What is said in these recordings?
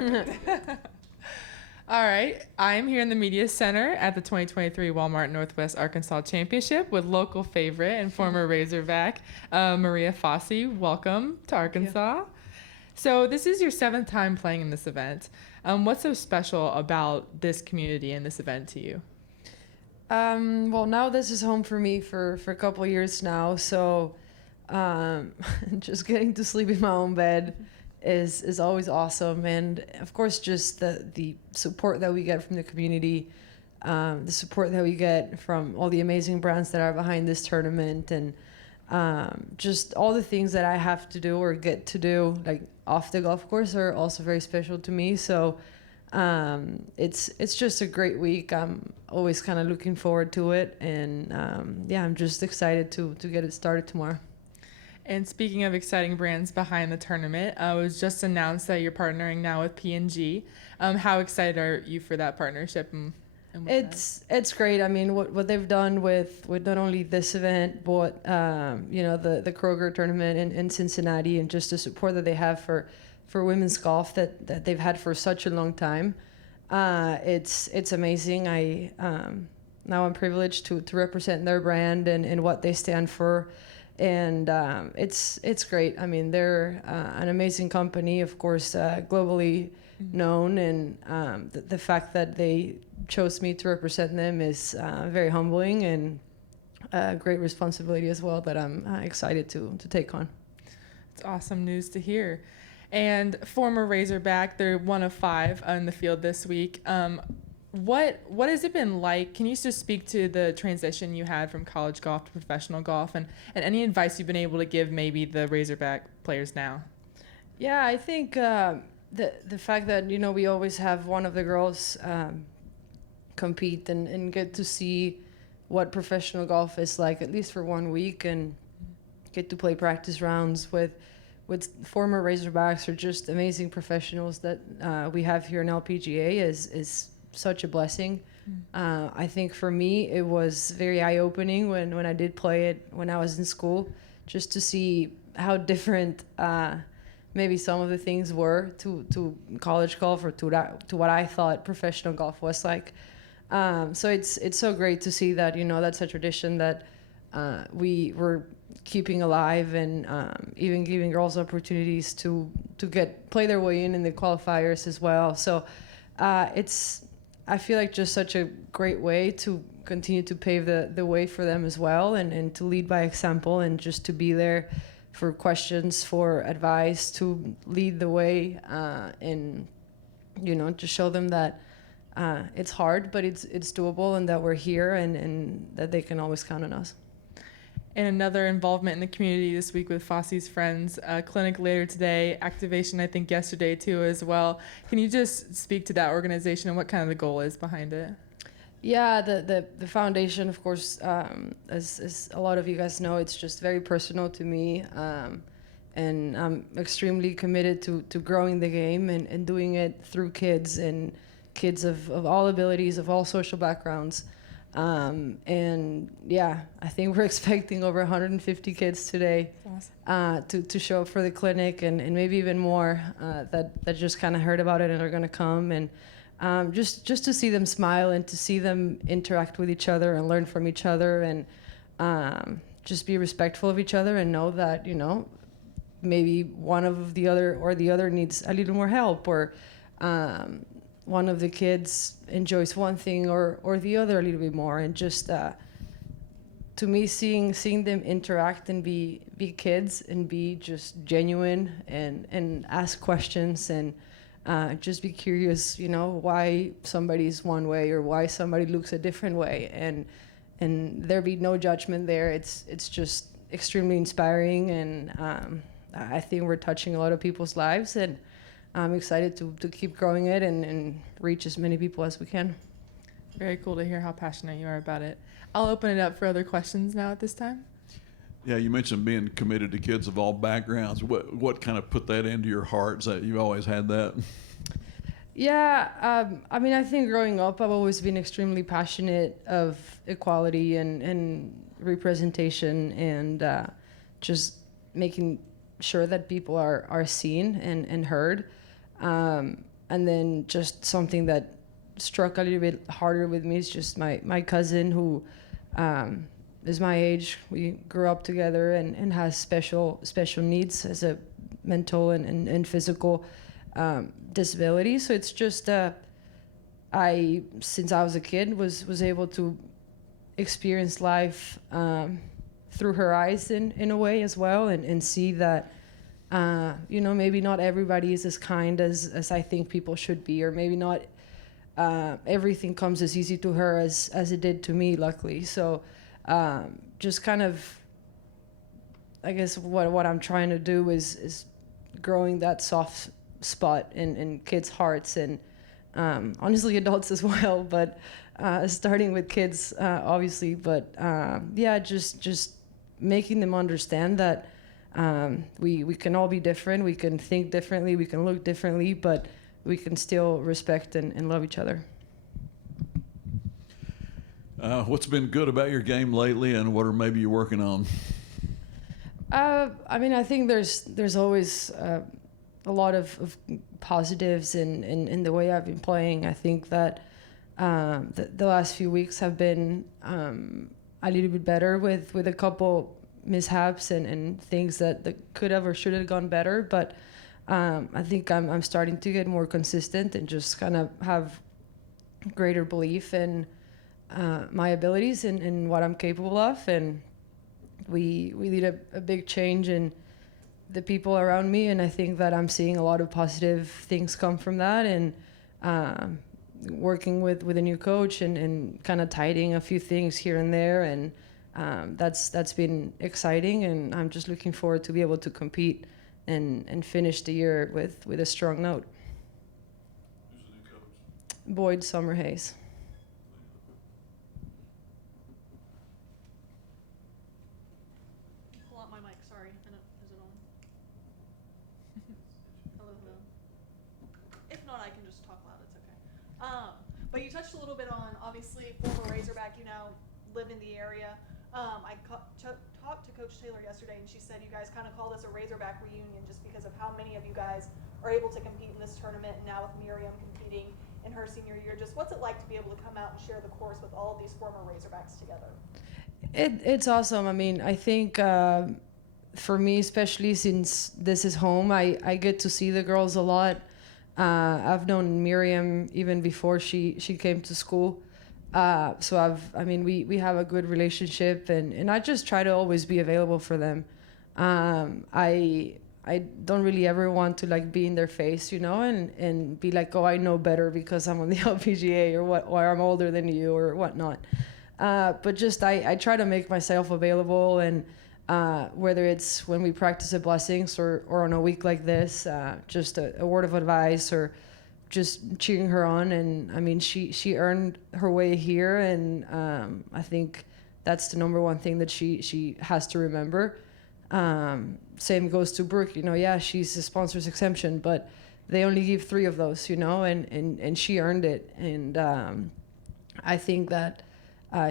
All right, I am here in the Media Center at the 2023 Walmart Northwest Arkansas Championship with local favorite and former Razorback, Maria Fassi. Welcome to Arkansas. So this is your 7th time playing in this event. What's so special about this community and this event to you? Well, now this is home for me for a couple of years now, so just getting to sleep in my own bed is always awesome, and of course just the support that we get from the community, the support that we get from all the amazing brands that are behind this tournament, and just all the things that I have to do or get to do like off the golf course are also very special to me. So it's just a great week. I'm always kind of looking forward to it, and I'm just excited to get it started tomorrow. And speaking of exciting brands behind the tournament, it was just announced that you're partnering now with P&G. How excited are you for that partnership? It's great. I mean, what they've done with not only this event, but the Kroger tournament in Cincinnati, and just the support that they have for women's golf that they've had for such a long time. It's amazing. Now I'm privileged to represent their brand and what they stand for. And it's great. I mean, they're an amazing company, of course, globally known, and the fact that they chose me to represent them is very humbling and a great responsibility as well that I'm excited to take on. It's awesome news to hear. And former Razorback, they're one of 5 in the field this week. What has it been like? Can you just speak to the transition you had from college golf to professional golf, and any advice you've been able to give maybe the Razorback players now? Yeah, I think the fact that we always have one of the girls compete and get to see what professional golf is like, at least for 1 week, and get to play practice rounds with former Razorbacks or just amazing professionals that we have here in LPGA is such a blessing. I think for me it was very eye-opening when I did play it when I was in school, just to see how different maybe some of the things were to college golf or to what I thought professional golf was like. So it's so great to see that that's a tradition that we were keeping alive, and even giving girls opportunities to play their way in the qualifiers as well. So I feel like just such a great way to continue to pave the way for them as well, and to lead by example, and just to be there for questions, for advice, to lead the way, and to show them that it's hard, but it's doable, and that we're here, and that they can always count on us. And another involvement in the community this week with Fassi's Friends, clinic later today, activation I think yesterday too as well. Can you just speak to that organization and what kind of the goal is behind it? Yeah, the foundation, of course, as a lot of you guys know, it's just very personal to me, and I'm extremely committed to growing the game and doing it through kids, and kids of all abilities, of all social backgrounds. And yeah, I think we're expecting over 150 kids today. Awesome. To show up for the clinic, and maybe even more that just kind of heard about it and are going to come, and just to see them smile and to see them interact with each other and learn from each other, and just be respectful of each other, and know that maybe one of the other needs a little more help, or one of the kids enjoys one thing or the other a little bit more, and just to me, seeing them interact and be kids and be just genuine and ask questions, and just be curious, why somebody's one way or why somebody looks a different way, and there be no judgment there. It's just extremely inspiring, and I think we're touching a lot of people's lives, and I'm excited to keep growing it and reach as many people as we can. Very cool to hear how passionate you are about it. I'll open it up for other questions now at this time. Yeah, you mentioned being committed to kids of all backgrounds. What kind of put that into your heart? Is that you've always had that? Yeah, I mean, I think growing up, I've always been extremely passionate of equality and representation, and just making sure that people are seen and heard. And then just something that struck a little bit harder with me is just my cousin who is my age. We grew up together and has special needs as a mental and physical disability. So it's just I, since I was a kid, was able to experience life through her eyes in a way as well, and see that maybe not everybody is as kind as I think people should be, or maybe not everything comes as easy to her as it did to me, luckily. So just kind of, I guess what I'm trying to do is growing that soft spot in kids' hearts, and honestly adults as well, but starting with kids obviously. But just making them understand that we can all be different, we can think differently, we can look differently, but we can still respect and love each other. What's been good about your game lately, and what are maybe you working on? I think there's always a lot of positives in the way I've been playing. I think that the last few weeks have been a little bit better with a couple mishaps and things that could have or should have gone better. But I think I'm starting to get more consistent and just kind of have greater belief in my abilities and what I'm capable of. And we did a big change in the people around me, and I think that I'm seeing a lot of positive things come from that. And working with a new coach and kind of tidying a few things here and there, and that's been exciting. And I'm just looking forward to be able to compete and finish the year with a strong note. Who's the new coach? Boyd Summerhays. Pull out my mic, sorry. I know, is it on? Hello, hello. If not, I can just talk loud, it's okay. But you touched a little bit on, obviously, former Razorback, you now live in the area. I talked to Coach Taylor yesterday, and she said you guys kind of call this a Razorback reunion just because of how many of you guys are able to compete in this tournament, and now with Miriam competing in her senior year. Just what's it like to be able to come out and share the course with all of these former Razorbacks together? It's awesome. I think for me, especially since this is home, I get to see the girls a lot. I've known Miriam even before she came to school. So we have a good relationship, and I just try to always be available for them. I don't really ever want to be in their face, and be like, oh, I know better because I'm on the LPGA or I'm older than you or whatnot. But just I try to make myself available, and whether it's when we practice at Blessings or on a week like this, just a word of advice or just cheering her on. And she earned her way here, and I think that's the number one thing that she has to remember. Same goes to Brooke. She's a sponsor's exemption, but they only give 3 of those, and she earned it. And I think that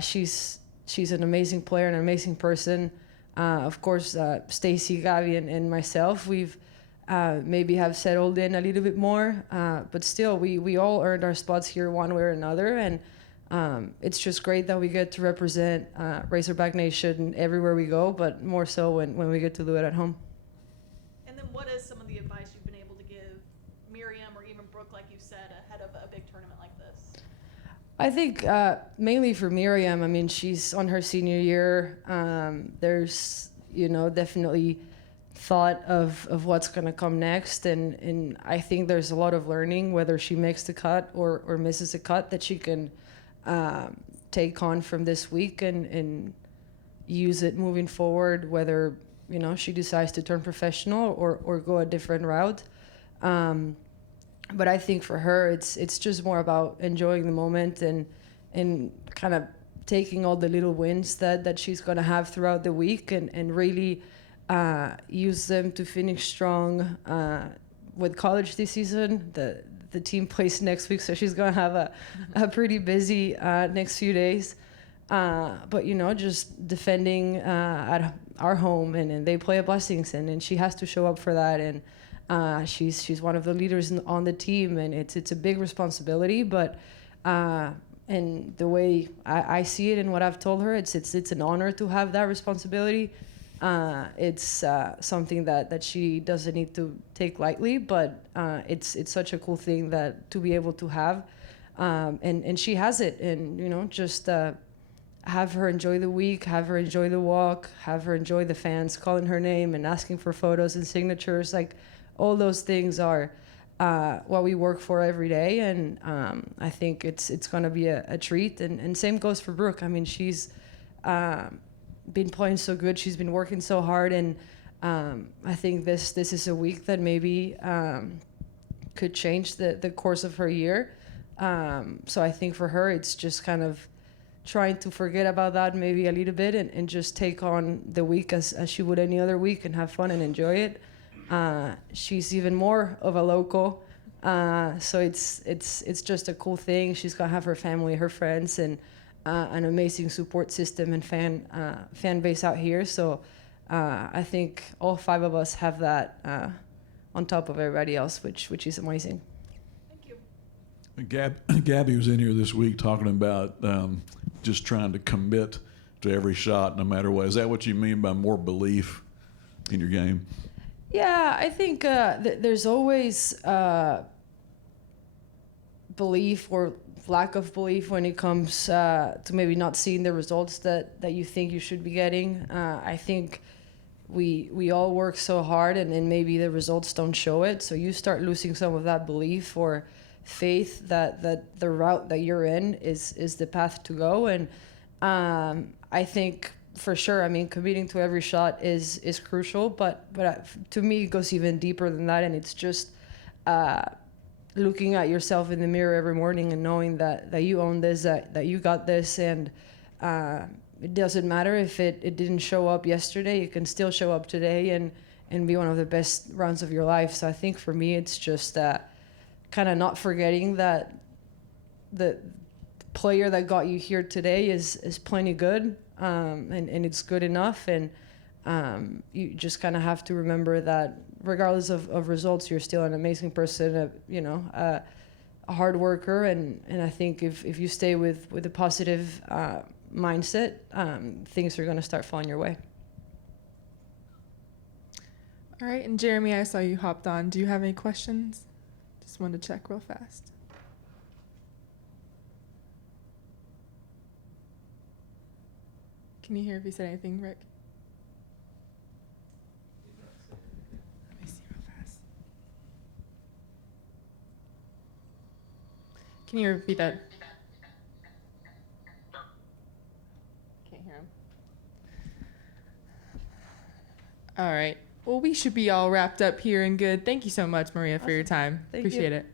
she's an amazing player and an amazing person. Of course, Stacy, Gabi, and myself, we've maybe have settled in a little bit more, but still, we all earned our spots here one way or another. And it's just great that we get to represent Razorback Nation everywhere we go, but more so when we get to do it at home. And then what is some of the advice you've been able to give Miriam or even Brooke, like you said, ahead of a big tournament like this? I think mainly for Miriam, she's on her senior year. There's, definitely thought of what's going to come next. And I think there's a lot of learning, whether she makes the cut or misses a cut, that she can take on from this week and use it moving forward, whether, she decides to turn professional or go a different route. But I think for her, it's just more about enjoying the moment and kind of taking all the little wins that she's going to have throughout the week and really use them to finish strong with college this season. The team plays next week, so she's going to have a pretty busy next few days. But, just defending at our home, and they play at Blessings, and she has to show up for that. And She's one of the leaders on the team, and it's a big responsibility. But and the way I see it and what I've told her, it's an honor to have that responsibility. It's something that she doesn't need to take lightly, but it's such a cool thing that to be able to have, and she has it, and just have her enjoy the week, have her enjoy the walk, have her enjoy the fans calling her name and asking for photos and signatures. Like all those things are what we work for every day, and I think it's going to be a treat. And same goes for Brooke. I mean, she's been playing so good. She's been working so hard, and I think this is a week that maybe could change the course of her year. So I think for her, it's just kind of trying to forget about that maybe a little bit and just take on the week as she would any other week and have fun and enjoy it. She's even more of a local, so it's just a cool thing. She's gonna have her family, her friends, and an amazing support system and fan base out here. So I think all 5 of us have that on top of everybody else, which is amazing. Thank you. Gabby was in here this week talking about just trying to commit to every shot no matter what. Is that what you mean by more belief in your game? Yeah, I think there's always belief or lack of belief when it comes to maybe not seeing the results that you think you should be getting. I think we all work so hard and maybe the results don't show it. So you start losing some of that belief or faith that the route that you're in is the path to go. And I think for sure, I mean, committing to every shot is crucial, but to me, it goes even deeper than that. And it's just looking at yourself in the mirror every morning and knowing that you own this, that you got this. And it doesn't matter if it didn't show up yesterday, it can still show up today and be one of the best rounds of your life. So I think for me, it's just kind of not forgetting that the player that got you here today is plenty good. And it's good enough, and you just kind of have to remember that regardless of results, you're still an amazing person, a hard worker, and I think if you stay with a positive mindset, things are going to start falling your way. All right, and Jeremy, I saw you hopped on. Do you have any questions? Just wanted to check real fast. Can you hear if he said anything, Rick? Let me see real fast. Can you repeat that? Can't hear him. All right. Well, we should be all wrapped up here and good. Thank you so much, Maria, for your time. Thank you. Appreciate it.